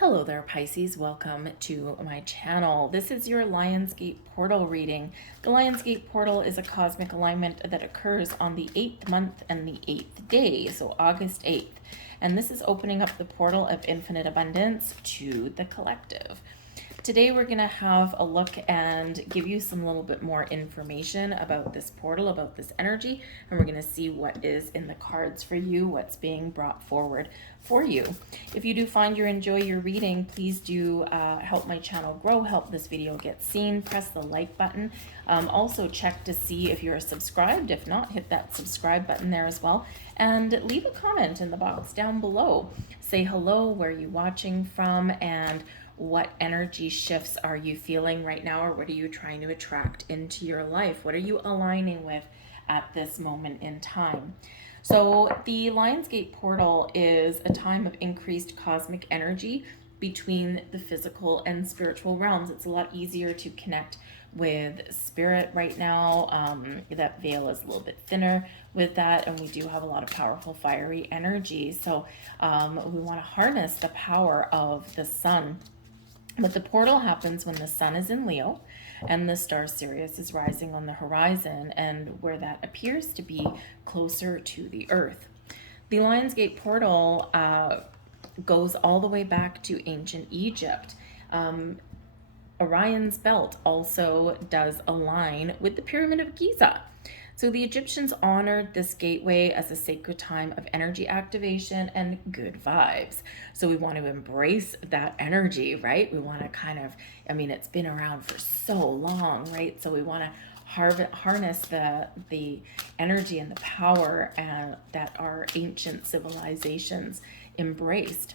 Hello there, Pisces. Welcome to my channel. This is your Lionsgate portal reading. The Lionsgate portal is a cosmic alignment that occurs on the 8th month and the 8th day, so August 8th. And this is opening up the portal of infinite abundance to the collective. Today we're going to have a look and give you some little bit more information about this portal, about this energy, and we're going to see what is in the cards for you, what's being brought forward for you. If you do find you enjoy your reading, please do help my channel grow, help this video get seen, press the like button. Also check to see if you're subscribed. If not, hit that subscribe button there as well. And leave a comment in the box down below. Say hello, where you're watching from, and what energy shifts are you feeling right now, or what are you trying to attract into your life? What are you aligning with at this moment in time? So the Lionsgate portal is a time of increased cosmic energy between the physical and spiritual realms. It's a lot easier to connect with spirit right now. That veil is a little bit thinner with that, and we do have a lot of powerful fiery energy. So we want to harness the power of the sun. But the portal happens when the sun is in Leo and the star Sirius is rising on the horizon, and where that appears to be closer to the earth. The Lionsgate portal goes all the way back to ancient Egypt. Orion's belt also does align with the Pyramid of Giza. So the Egyptians honored this gateway as a sacred time of energy activation and good vibes. So we want to embrace that energy, right? We want to kind of, it's been around for so long, right? So we want to harness the energy and the power that our ancient civilizations embraced.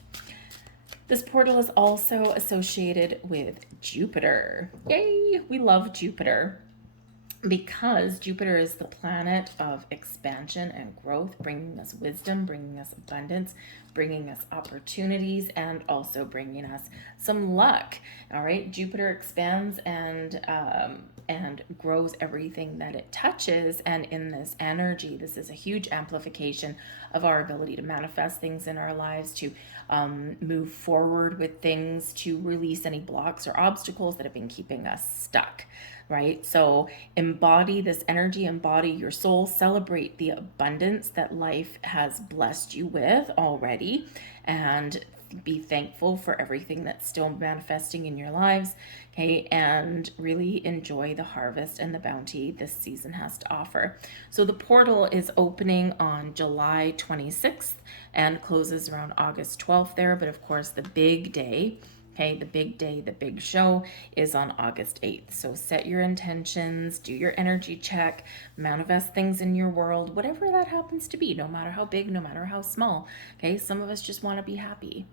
This portal is also associated with Jupiter. Yay! We love Jupiter, because Jupiter is the planet of expansion and growth, bringing us wisdom, bringing us abundance, bringing us opportunities, and also bringing us some luck. All right, Jupiter expands and grows everything that it touches, and in this energy, this is a huge amplification of our ability to manifest things in our lives, to move forward with things, to release any blocks or obstacles that have been keeping us stuck. Right? So embody this energy, embody your soul, celebrate the abundance that life has blessed you with already, and be thankful for everything that's still manifesting in your lives, okay? And really enjoy the harvest and the bounty this season has to offer. So the portal is opening on July 26th and closes around August 12th there, but of course the big day, okay, the big day, the big show is on August 8th. So set your intentions, do your energy check, manifest things in your world, whatever that happens to be, no matter how big, no matter how small. Okay, some of us just want to be happy,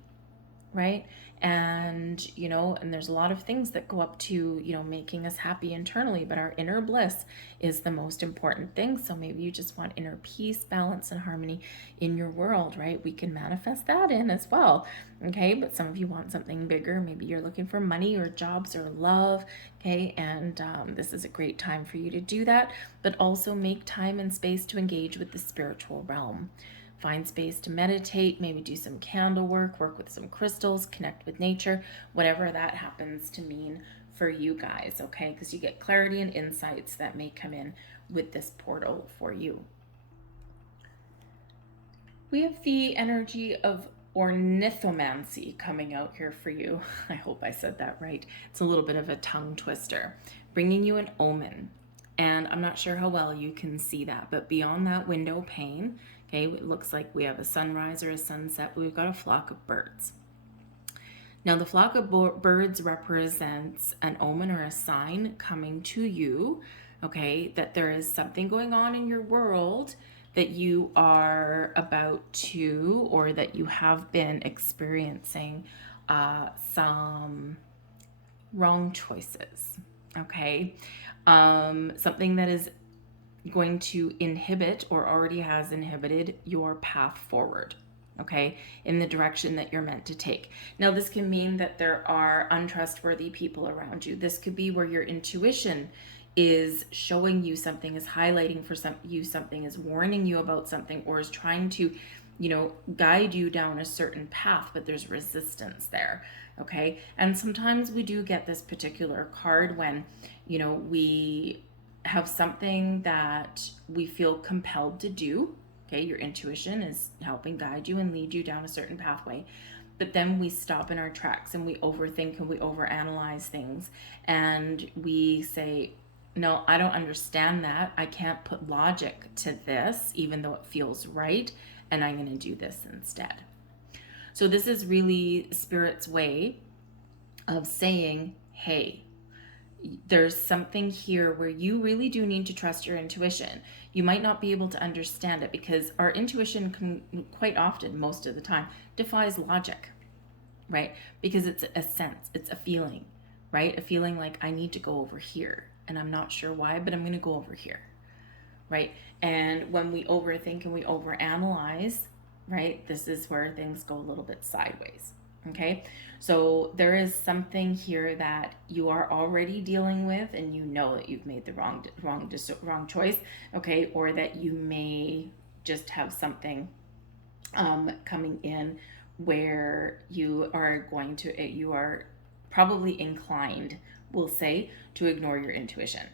right? And, and there's a lot of things that go up to, making us happy internally, but our inner bliss is the most important thing. So maybe you just want inner peace, balance, and harmony in your world, right? We can manifest that in as well, okay? But some of you want something bigger. Maybe you're looking for money or jobs or love, okay? And this is a great time for you to do that, but also make time and space to engage with the spiritual realm. Find space to meditate, maybe do some candle work with some crystals, connect with nature, whatever that happens to mean for you guys, okay? Because you get clarity and insights that may come in with this portal for you. We have the energy of ornithomancy coming out here for you. I hope I said that right. It's a little bit of a tongue twister, bringing you an omen. And I'm not sure how well you can see that, but beyond that window pane, okay, it looks like we have a sunrise or a sunset, but we've got a flock of birds. Now, the flock of birds represents an omen or a sign coming to you, okay, that there is something going on in your world that you are about to, or that you have been experiencing some wrong choices, okay? Something that is going to inhibit or already has inhibited your path forward, okay, in the direction that you're meant to take. Now, this can mean that there are untrustworthy people around you. This could be where your intuition is showing you something, is highlighting for you something, is warning you about something, or is trying to guide you down a certain path, but there's resistance there. Okay. And sometimes we do get this particular card when, we have something that we feel compelled to do. Okay. Your intuition is helping guide you and lead you down a certain pathway. But then we stop in our tracks and we overthink and we overanalyze things. And we say, no, I don't understand that. I can't put logic to this, even though it feels right. And I'm going to do this instead. So this is really Spirit's way of saying, hey, there's something here where you really do need to trust your intuition. You might not be able to understand it because our intuition can quite often, most of the time, defies logic, right? Because it's a sense, it's a feeling, right? A feeling like I need to go over here and I'm not sure why, but I'm going to go over here, right? And when we overthink and we overanalyze, right, this is where things go a little bit sideways. Okay, so there is something here that you are already dealing with, and you know that you've made the wrong choice. Okay, or that you may just have something coming in where you are probably inclined, we'll say, to ignore your intuition.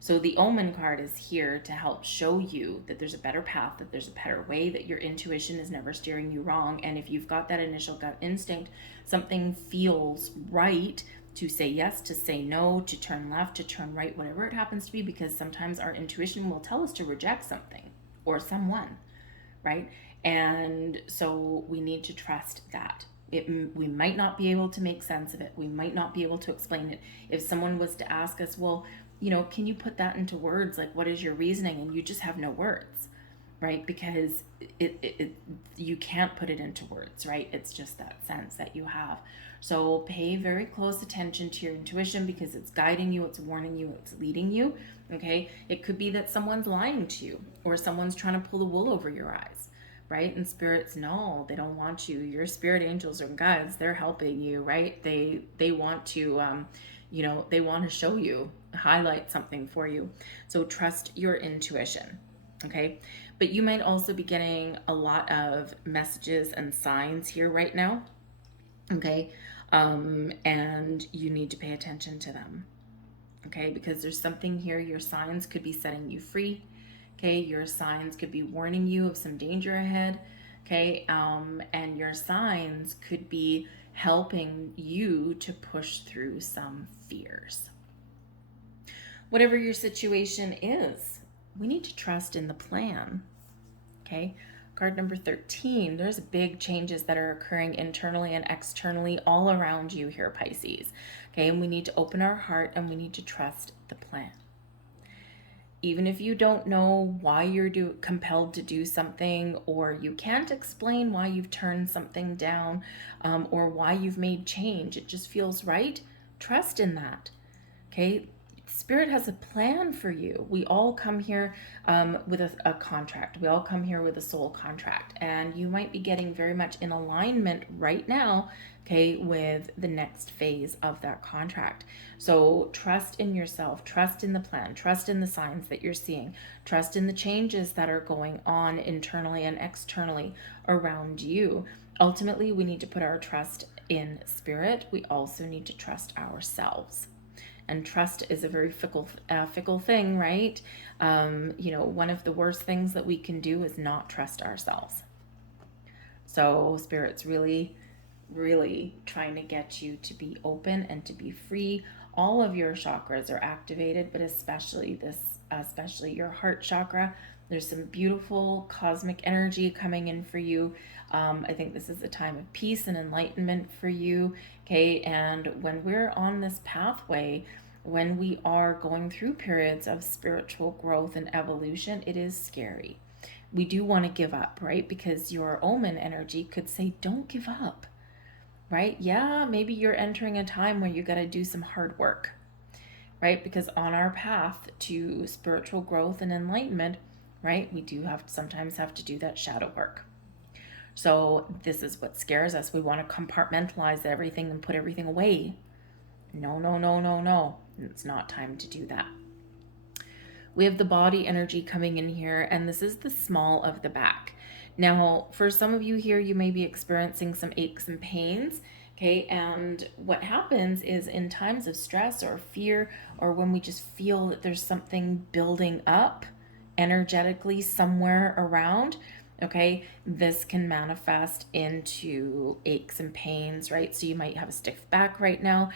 So the Omen card is here to help show you that there's a better path, that there's a better way, that your intuition is never steering you wrong. And if you've got that initial gut instinct, something feels right to say yes, to say no, to turn left, to turn right, whatever it happens to be, because sometimes our intuition will tell us to reject something or someone, right? And so we need to trust that. We might not be able to make sense of it. We might not be able to explain it. If someone was to ask us, well, can you put that into words? Like, what is your reasoning? And you just have no words, right? Because you can't put it into words, right? It's just that sense that you have. So pay very close attention to your intuition because it's guiding you, it's warning you, it's leading you, okay? It could be that someone's lying to you or someone's trying to pull the wool over your eyes, right? And spirits, no, they don't want you. Your spirit angels or guides, they're helping you, right? They want to, they want to show you, highlight something for you. So trust your intuition, okay? But you might also be getting a lot of messages and signs here right now, okay? And you need to pay attention to them, okay? Because there's something here, your signs could be setting you free, okay? Your signs could be warning you of some danger ahead, okay? And your signs could be helping you to push through some fears. Whatever your situation is, we need to trust in the plan, okay? Card number 13, there's big changes that are occurring internally and externally all around you here, Pisces, okay? And we need to open our heart and we need to trust the plan. Even if you don't know why you're compelled to do something, or you can't explain why you've turned something down, or why you've made change, it just feels right, trust in that, okay? Spirit has a plan for you. We all come here with a contract. We all come here with a soul contract. And you might be getting very much in alignment right now, okay, with the next phase of that contract. So trust in yourself, trust in the plan, trust in the signs that you're seeing, trust in the changes that are going on internally and externally around you. Ultimately, we need to put our trust in Spirit. We also need to trust ourselves. And trust is a very fickle thing, right? One of the worst things that we can do is not trust ourselves. So Spirit's really, really trying to get you to be open and to be free. All of your chakras are activated, but especially your heart chakra. There's some beautiful cosmic energy coming in for you. I think this is a time of peace and enlightenment for you, okay? And when we're on this pathway, when we are going through periods of spiritual growth and evolution, it is scary. We do want to give up, right? Because your Omen energy could say, don't give up, right? Yeah, maybe you're entering a time where you got to do some hard work, right? Because on our path to spiritual growth and enlightenment, right, we do sometimes have to do that shadow work. So this is what scares us. We want to compartmentalize everything and put everything away. No. It's not time to do that. We have the body energy coming in here, and this is the small of the back. Now, for some of you here, you may be experiencing some aches and pains. Okay, and what happens is in times of stress or fear, or when we just feel that there's something building up energetically somewhere around, okay, this can manifest into aches and pains, right? So you might have a stiff back right now.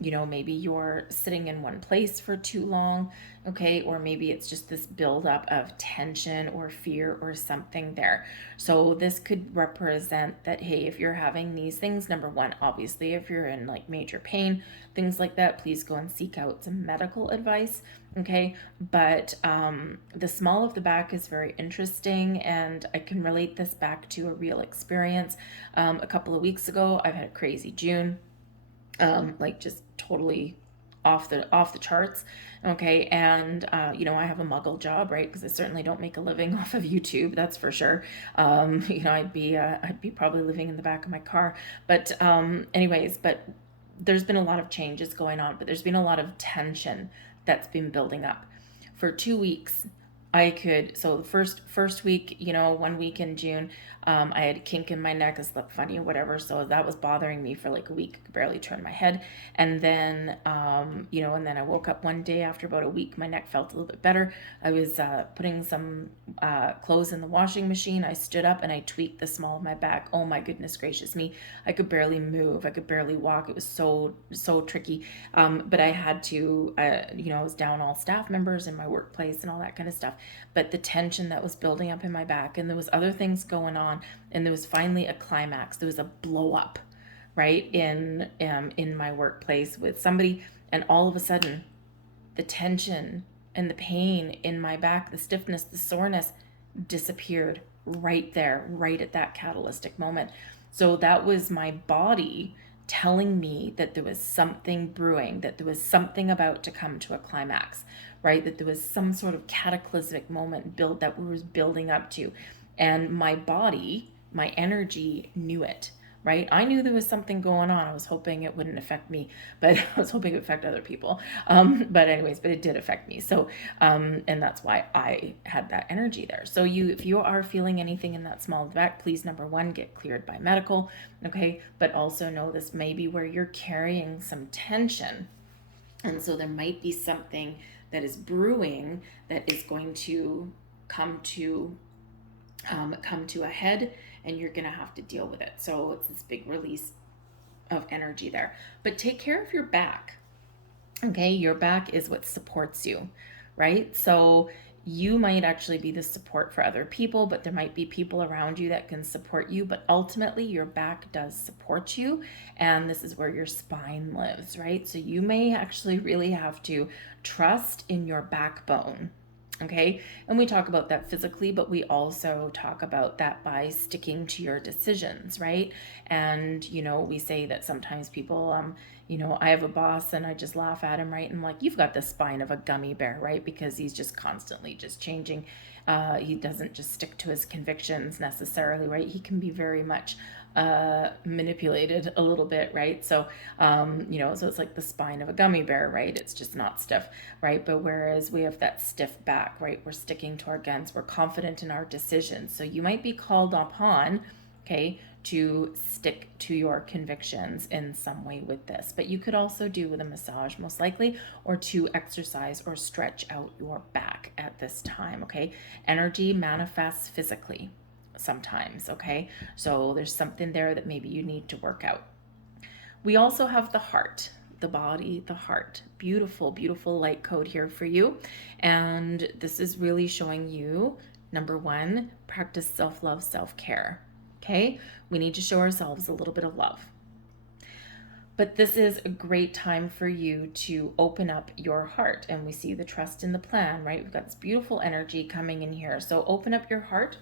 Maybe you're sitting in one place for too long, okay, or maybe it's just this buildup of tension or fear or something there. So this could represent that, hey, if you're having these things, number one, obviously, if you're in like major pain, things like that, please go and seek out some medical advice. Okay, but the small of the back is very interesting, and I can relate this back to a real experience. A couple of weeks ago, I've had a crazy June, like just totally off the charts. Okay, and I have a muggle job, right? Because I certainly don't make a living off of YouTube, that's for sure. I'd be probably living in the back of my car, but but there's been a lot of changes going on, but there's been a lot of tension that's been building up. For 2 weeks, so the first week, 1 week in June, I had a kink in my neck, I slept funny or whatever, so that was bothering me for like a week. I could barely turn my head. And then, and then I woke up one day after about a week, my neck felt a little bit better. I was putting some clothes in the washing machine. I stood up and I tweaked the small of my back. Oh my goodness gracious me. I could barely move. I could barely walk. It was so tricky. But I had to, I was down all staff members in my workplace and all that kind of stuff. But the tension that was building up in my back, and there was other things going on, and there was finally a climax. There was a blow up, right, in my workplace with somebody, and all of a sudden, the tension and the pain in my back, the stiffness, the soreness, disappeared right there, right at that catalytic moment. So that was my body telling me that there was something brewing, that there was something about to come to a climax, right? That there was some sort of cataclysmic moment that was building up to. And my body, my energy knew it, right? I knew there was something going on. I was hoping it wouldn't affect me, but I was hoping it would affect other people. But it did affect me. So, and that's why I had that energy there. So if you are feeling anything in that small of the back, please, number one, get cleared by medical, okay? But also know this may be where you're carrying some tension. And so there might be something that is brewing that is going to come to a head, and you're going to have to deal with it. So it's this big release of energy there. But take care of your back. Okay, your back is what supports you, right? So you might actually be the support for other people, but there might be people around you that can support you, but ultimately your back does support you, and this is where your spine lives, right? So you may actually really have to trust in your backbone. Okay, and we talk about that physically, but we also talk about that by sticking to your decisions, right? And, we say that sometimes people, I have a boss and I just laugh at him, right? And like, you've got the spine of a gummy bear, right? Because he's just constantly just changing. He doesn't just stick to his convictions necessarily, right? He can be very much manipulated a little bit, right? So, so it's like the spine of a gummy bear, right? It's just not stiff, right? But whereas we have that stiff back, right? We're sticking to our guns. We're confident in our decisions. So you might be called upon, okay, to stick to your convictions in some way with this. But you could also do with a massage, most likely, or to exercise or stretch out your back at this time, okay? Energy manifests physically sometimes, okay? So there's something there that maybe you need to work out. We also have the heart, the body, the heart. Beautiful, beautiful light code here for you. And this is really showing you, number one, practice self-love, self-care, okay? We need to show ourselves a little bit of love. But this is a great time for you to open up your heart. And we see the trust in the plan, right? We've got this beautiful energy coming in here. So open up your heart.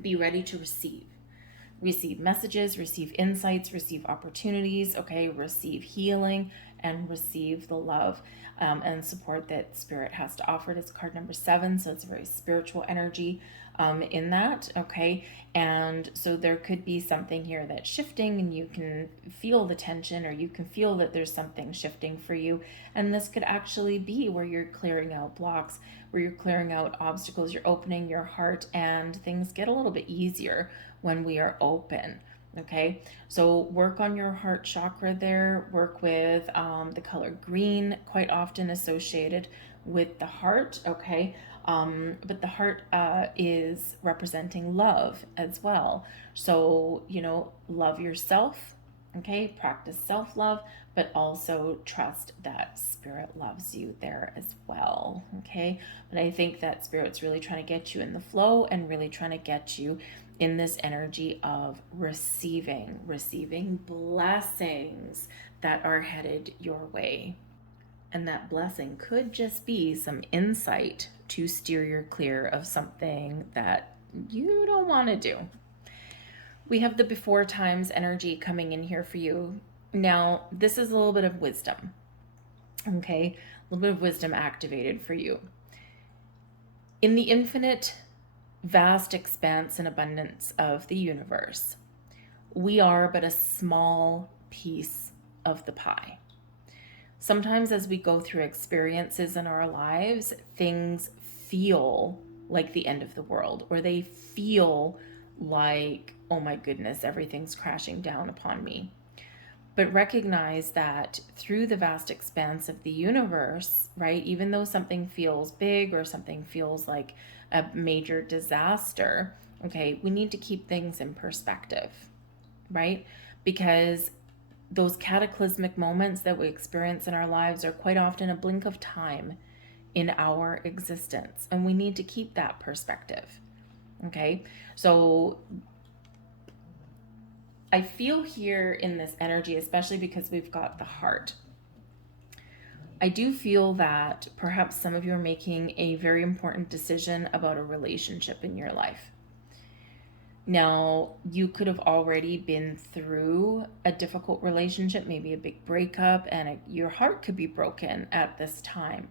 Be ready to receive messages, receive insights, receive opportunities, okay, receive healing, and receive the love. and support that Spirit has to offer. It's card number 7, so it's a very spiritual energy in that, okay? And so there could be something here that's shifting, and you can feel the tension, or you can feel that there's something shifting for you. And this could actually be where you're clearing out blocks, where you're clearing out obstacles, you're opening your heart, and things get a little bit easier when we are open. Okay, so work on your heart chakra there. Work with the color green, quite often associated with the heart. Okay, but the heart is representing love as well. So, love yourself. Okay, practice self love, but also trust that Spirit loves you there as well. Okay, but I think that Spirit's really trying to get you in the flow and really trying to get you in this energy of receiving blessings that are headed your way. And that blessing could just be some insight to steer you clear of something that you don't want to do. We have the before times energy coming in here for you. Now, this is a little bit of wisdom. Okay, a little bit of wisdom activated for you. In the infinite, vast expanse and abundance of the universe, we are but a small piece of the pie. Sometimes as we go through experiences in our lives, things feel like the end of the world, or they feel like, oh my goodness, everything's crashing down upon me. But recognize that through the vast expanse of the universe, right, even though something feels big or something feels like a major disaster, okay, we need to keep things in perspective, right? Because those cataclysmic moments that we experience in our lives are quite often a blink of time in our existence, and we need to keep that perspective. Okay, so I feel here in this energy, especially because we've got the heart, I do feel that perhaps some of you are making a very important decision about a relationship in your life. Now, you could have already been through a difficult relationship, maybe a big breakup, and your heart could be broken at this time,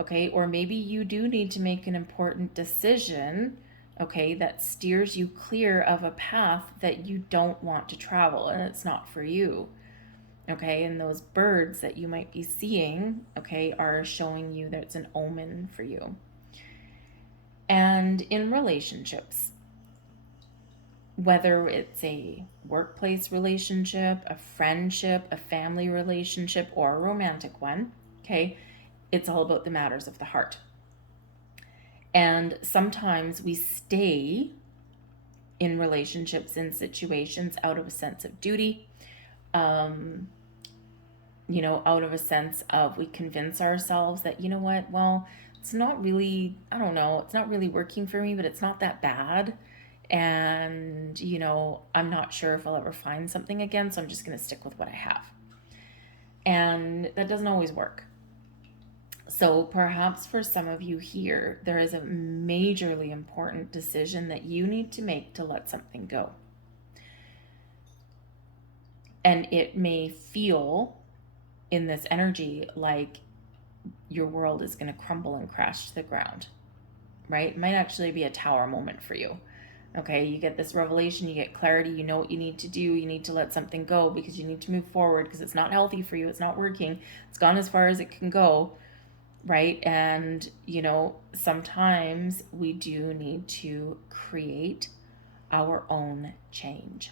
okay? Or maybe you do need to make an important decision, okay, that steers you clear of a path that you don't want to travel, and it's not for you, okay? And those birds that you might be seeing, okay, are showing you that it's an omen for you. And in relationships, whether it's a workplace relationship, a friendship, a family relationship, or a romantic one, okay, it's all about the matters of the heart. And sometimes we stay in relationships and situations out of a sense of duty, out of a sense of, we convince ourselves that, well, it's not really, it's not really working for me, but it's not that bad. And, I'm not sure if I'll ever find something again, so I'm just going to stick with what I have. And that doesn't always work. So perhaps for some of you here, there is a majorly important decision that you need to make to let something go. And it may feel in this energy like your world is going to crumble and crash to the ground, right? It might actually be a tower moment for you. Okay, you get this revelation, you get clarity, you know what you need to do, you need to let something go because you need to move forward because it's not healthy for you, it's not working, it's gone as far as it can go, right? And, sometimes we do need to create our own change.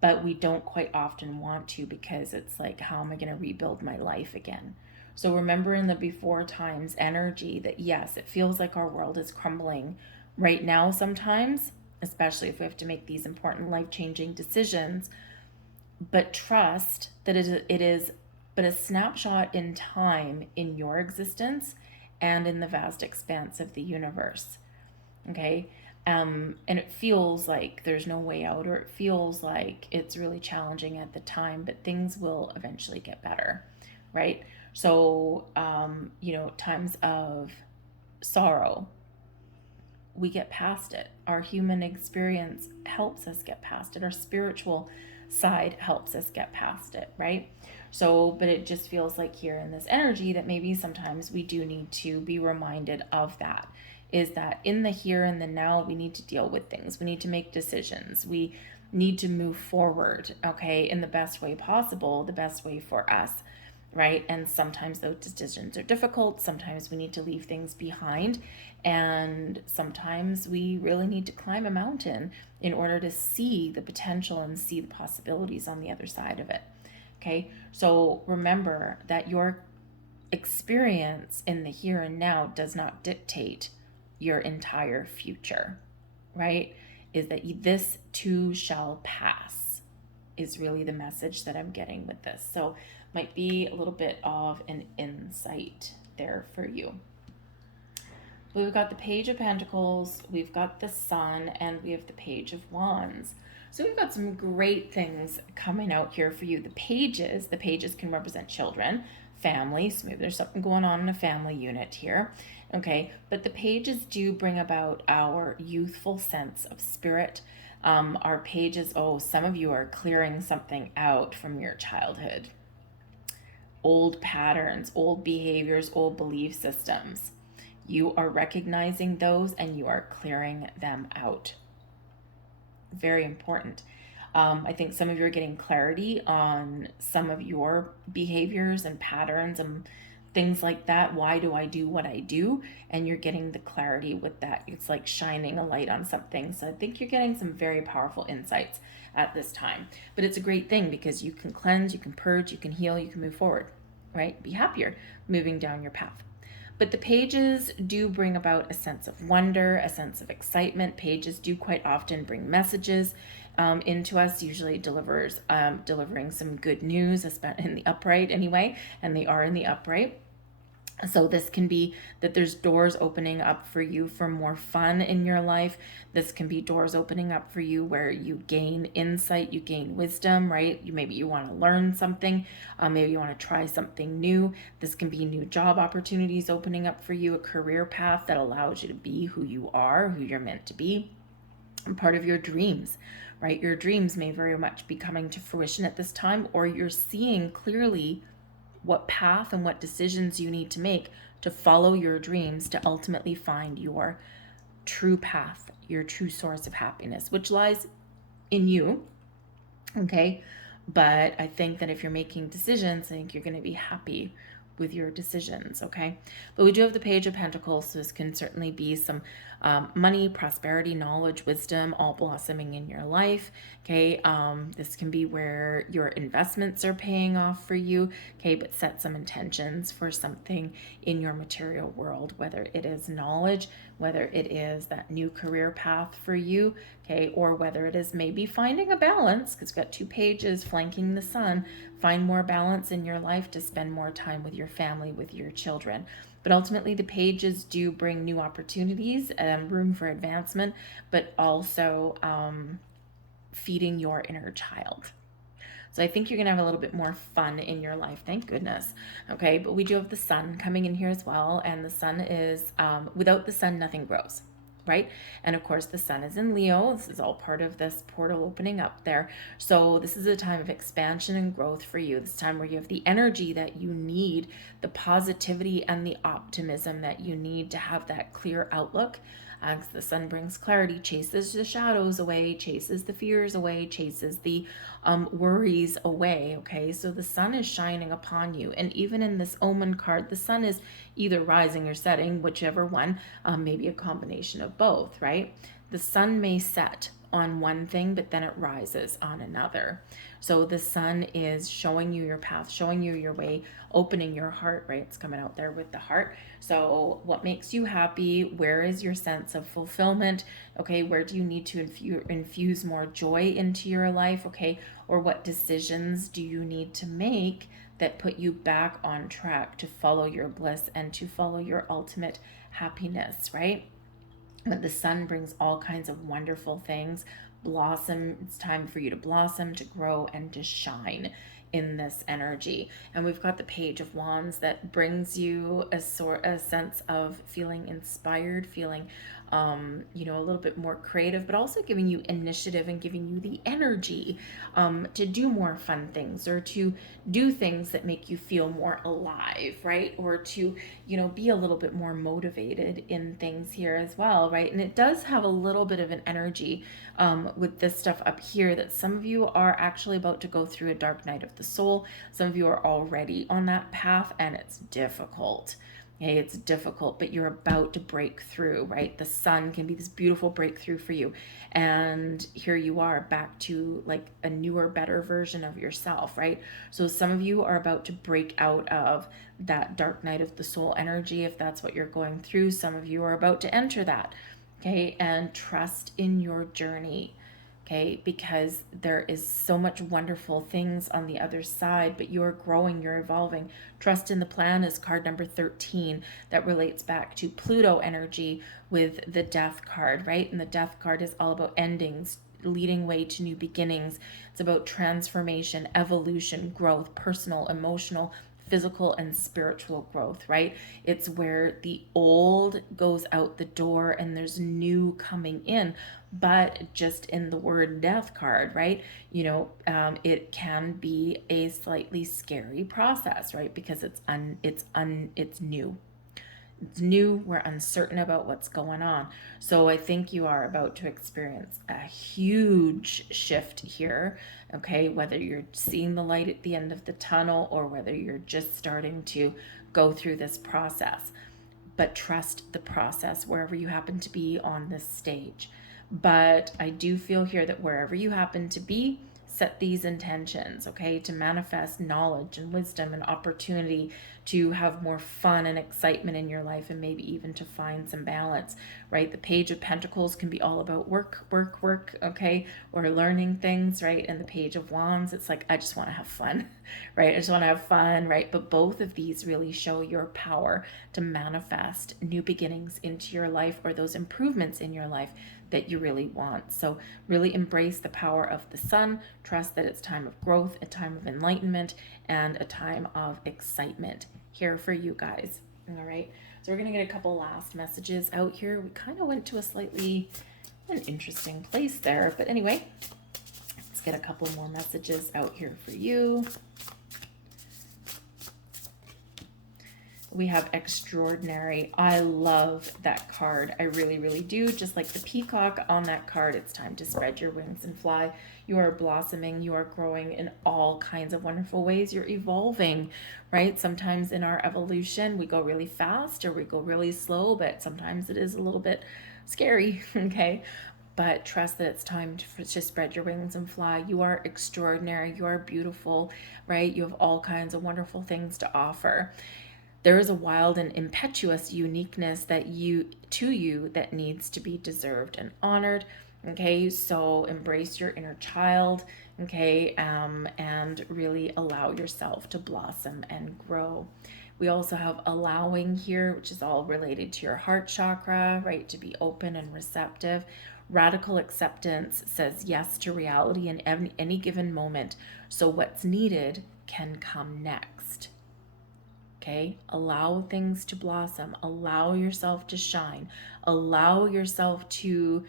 But we don't quite often want to, because it's like, how am I going to rebuild my life again? So remember in the before times energy that yes, it feels like our world is crumbling right now sometimes, especially if we have to make these important life-changing decisions, but trust that it is but a snapshot in time in your existence and in the vast expanse of the universe, okay? And it feels like there's no way out, or it feels like it's really challenging at the time, but things will eventually get better, right? So, times of sorrow, we get past it. Our human experience helps us get past it. Our spiritual side helps us get past it, right? So, but it just feels like here in this energy that maybe sometimes we do need to be reminded of that. Is that in the here and the now, we need to deal with things. We need to make decisions. We need to move forward, okay, in the best way possible, the best way for us, right? And sometimes those decisions are difficult. Sometimes we need to leave things behind. And sometimes we really need to climb a mountain in order to see the potential and see the possibilities on the other side of it. Okay, so remember that your experience in the here and now does not dictate your entire future, right? Is that this too shall pass, is really the message that I'm getting with this. So might be a little bit of an insight there for you. We've got the Page of Pentacles, we've got the Sun, and we have the Page of Wands. So we've got some great things coming out here for you. The pages can represent children, family, so maybe there's something going on in a family unit here, okay? But the pages do bring about our youthful sense of spirit. Our pages, some of you are clearing something out from your childhood. Old patterns, old behaviors, old belief systems. You are recognizing those and you are clearing them out. Very important. I think some of you are getting clarity on some of your behaviors and patterns and things like that. Why do I do what I do? And you're getting the clarity with that. It's like shining a light on something. So I think you're getting some very powerful insights at this time. But it's a great thing because you can cleanse, you can purge, you can heal, you can move forward, right? Be happier moving down your path. But the pages do bring about a sense of wonder, a sense of excitement. Pages do quite often bring messages into us, usually delivering some good news, in the upright anyway, and they are in the upright. So this can be that there's doors opening up for you for more fun in your life. This can be doors opening up for you where you gain insight, you gain wisdom, right? Maybe you want to learn something. Maybe you want to try something new. This can be new job opportunities opening up for you, a career path that allows you to be who you are, who you're meant to be, and part of your dreams, right? Your dreams may very much be coming to fruition at this time, or you're seeing clearly what path and what decisions you need to make to follow your dreams to ultimately find your true path, your true source of happiness, which lies in you, okay? But I think that if you're making decisions, I think you're going to be happy with your decisions, okay? But we do have the Page of Pentacles, so this can certainly be some money, prosperity, knowledge, wisdom, all blossoming in your life, okay? This can be where your investments are paying off for you, okay? But set some intentions for something in your material world, whether it is knowledge, whether it is that new career path for you, okay? Or whether it is maybe finding a balance, because we've got two pages flanking the Sun. Find more balance in your life to spend more time with your family, with your children. But ultimately, the pages do bring new opportunities and room for advancement, but also feeding your inner child. So I think you're going to have a little bit more fun in your life. Thank goodness. Okay, but we do have the Sun coming in here as well. And the Sun is, without the Sun, nothing grows, right? And of course, the Sun is in Leo. This is all part of this portal opening up there. So this is a time of expansion and growth for you. This time where you have the energy that you need, the positivity and the optimism that you need to have that clear outlook. As the Sun brings clarity, chases the shadows away, chases the fears away, chases the worries away, okay? So the Sun is shining upon you. And even in this Omen card, the Sun is either rising or setting, whichever one, maybe a combination of both, right? The Sun may set on one thing, but then it rises on another. So the Sun is showing you your path, showing you your way, opening your heart, right? It's coming out there with the heart. So what makes you happy? Where is your sense of fulfillment? Okay, where do you need to infuse more joy into your life? Okay, or what decisions do you need to make that put you back on track to follow your bliss and to follow your ultimate happiness, right? But the Sun brings all kinds of wonderful things. Blossom. It's time for you to blossom, to grow, and to shine in this energy. And we've got the Page of Wands that brings you a sense of feeling inspired, feeling a little bit more creative, but also giving you initiative and giving you the energy to do more fun things, or to do things that make you feel more alive, right? Or to, be a little bit more motivated in things here as well, right? And it does have a little bit of an energy with this stuff up here, that some of you are actually about to go through a dark night of the soul. Some of you are already on that path, and it's difficult. Okay, it's difficult, but you're about to break through, right? The sun can be this beautiful breakthrough for you. And here you are back to like a newer, better version of yourself, right? So some of you are about to break out of that dark night of the soul energy, if that's what you're going through. Some of you are about to enter that, okay? And trust in your journey. Okay, because there is so much wonderful things on the other side, but you're growing, you're evolving. Trust in the plan is card number 13, that relates back to Pluto energy with the Death card, right? And the Death card is all about endings, leading way to new beginnings. It's about transformation, evolution, growth, personal, emotional, physical, and spiritual growth, right? It's where the old goes out the door and there's new coming in. But just in the word Death card, right? It can be a slightly scary process, right? Because it's new. It's new. We're uncertain about what's going on. So I think you are about to experience a huge shift here. Okay, whether you're seeing the light at the end of the tunnel, or whether you're just starting to go through this process. But trust the process wherever you happen to be on this stage. But I do feel here that wherever you happen to be, set these intentions, okay, to manifest knowledge and wisdom and opportunity, to have more fun and excitement in your life, and maybe even to find some balance, right? The Page of Pentacles can be all about work, okay, or learning things, right? And the Page of Wands, it's like, I just want to have fun, right? I just want to have fun, right? But both of these really show your power to manifest new beginnings into your life, or those improvements in your life that you really want. So really embrace the power of the sun. Trust that it's time of growth, a time of enlightenment, and a time of excitement here for you guys. All right, so we're gonna get a couple last messages out here. We kind of went to an interesting place there, but anyway, let's get a couple more messages out here for you. We have extraordinary. I love that card. I really, really do. Just like the peacock on that card, it's time to spread your wings and fly. You are blossoming. You are growing in all kinds of wonderful ways. You're evolving, right? Sometimes in our evolution, we go really fast or we go really slow, but sometimes it is a little bit scary, okay? But trust that it's time to spread your wings and fly. You are extraordinary. You are beautiful, right? You have all kinds of wonderful things to offer. There is a wild and impetuous uniqueness that that needs to be deserved and honored. Okay, so embrace your inner child, okay, and really allow yourself to blossom and grow. We also have allowing here, which is all related to your heart chakra, right? To be open and receptive. Radical acceptance says yes to reality in any given moment. So what's needed can come next. Okay, allow things to blossom, allow yourself to shine, allow yourself to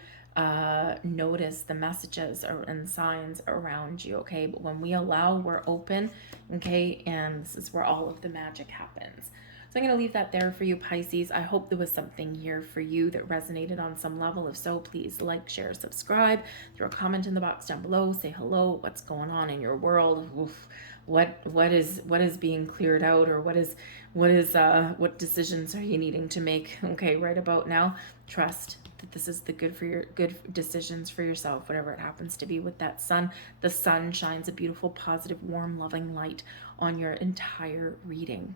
notice the messages and signs around you. Okay, but when we allow, we're open. Okay, and this is where all of the magic happens. So I'm going to leave that there for you, Pisces. I hope there was something here for you that resonated on some level. If so, please like, share, subscribe, throw a comment in the box down below, say hello, what's going on in your world. Oof. What is being cleared out, or what decisions are you needing to make, okay, right about now? Trust that this is the good decisions for yourself, whatever it happens to be with that sun. The sun shines a beautiful, positive, warm, loving light on your entire reading.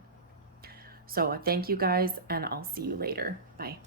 So thank you guys, and I'll see you later. Bye.